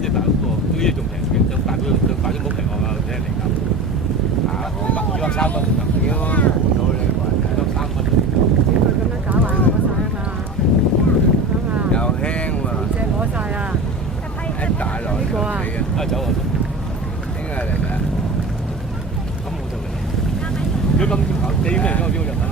即係大嗰個呢嘢仲平嘅，就大咗冇平我啊，即係嚟㗎。200、300唔得，要冇到你話200、300。佢咁樣搞壞攞晒啊嘛，咁啊，又輕喎，隻攞晒啊，一打落嚟啊！走啊！點解嚟㗎？咁我就嚟。如果今朝考4點零鐘我邊個入啊？